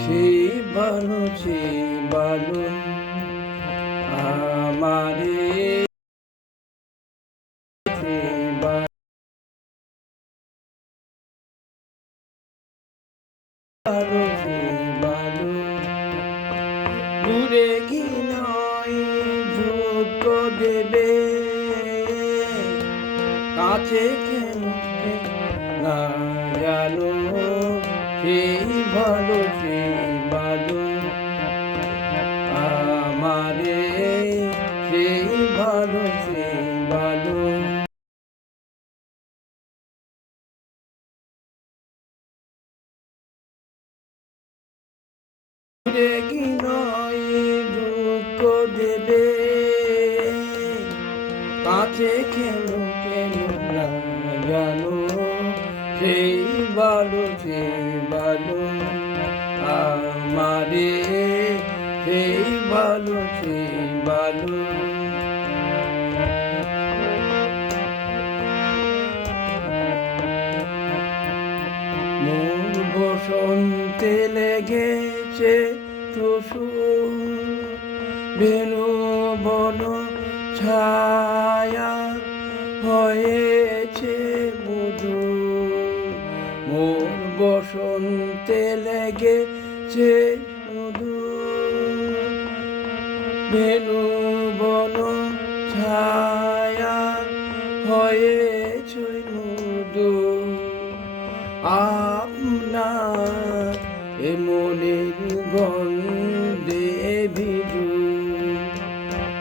সেই ভালো আমারে ভালো দূরে কি নয় যোগ্য দেবে কাছে কেন না জানো সেই ভালো আমারে সেই ভালো দূরে কি নয় দুঃখ দেবে কাছে কেন না জানো সেই ভালো আমারে সেই ভালো মোর বসন্তে লেগেছে তুষুর বেনু বন ছায়া হয়েছে মধু মোর বসন্তে লেগেছে মধু বেনু বন ছায়া হয়েছে মধু আপনার মনের গন্ধে ভিজু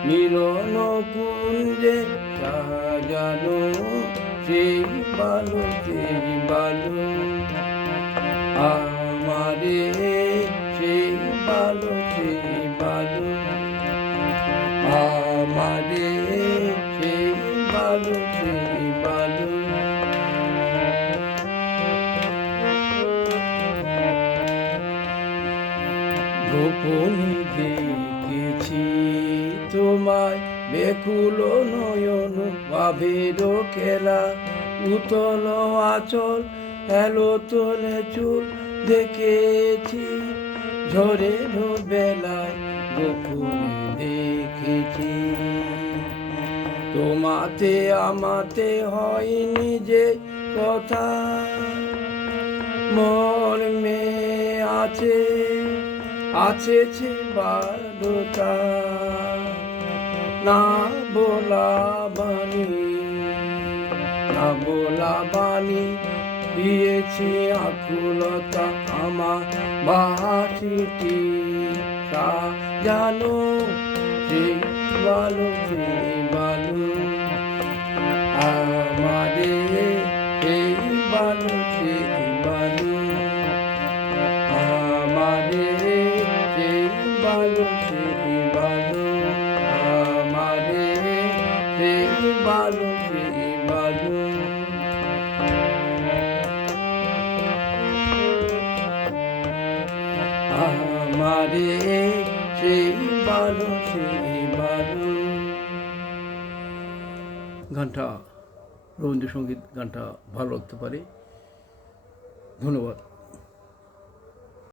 মিলন কুঞ্জে সাজানো সেই ভালো আমারে সেই ভালো আমারে সেই ভালো গোপনে দেখেছি তোমায় বেকুল নয়ন ভাবের খেলা উতল আচল এলো তোলে চুল দেখেছি ঝড়ের বেলায় গোপনে দেখেছি তোমাতে আমাতে হয়নি যে কথা মর্মে আছে আছে বারোটা না বলা বাণী দিয়েছি আকুলতা আমার বাহাসিটি জানো যে ভালো আমাদের এই ভালো আমাদের সেই ভালো আমাদের সেই ভালো আমাদের সেই ভালো গানটা রবীন্দ্রসঙ্গীত গানটা ভালো লাগতে পারে। ধন্যবাদ।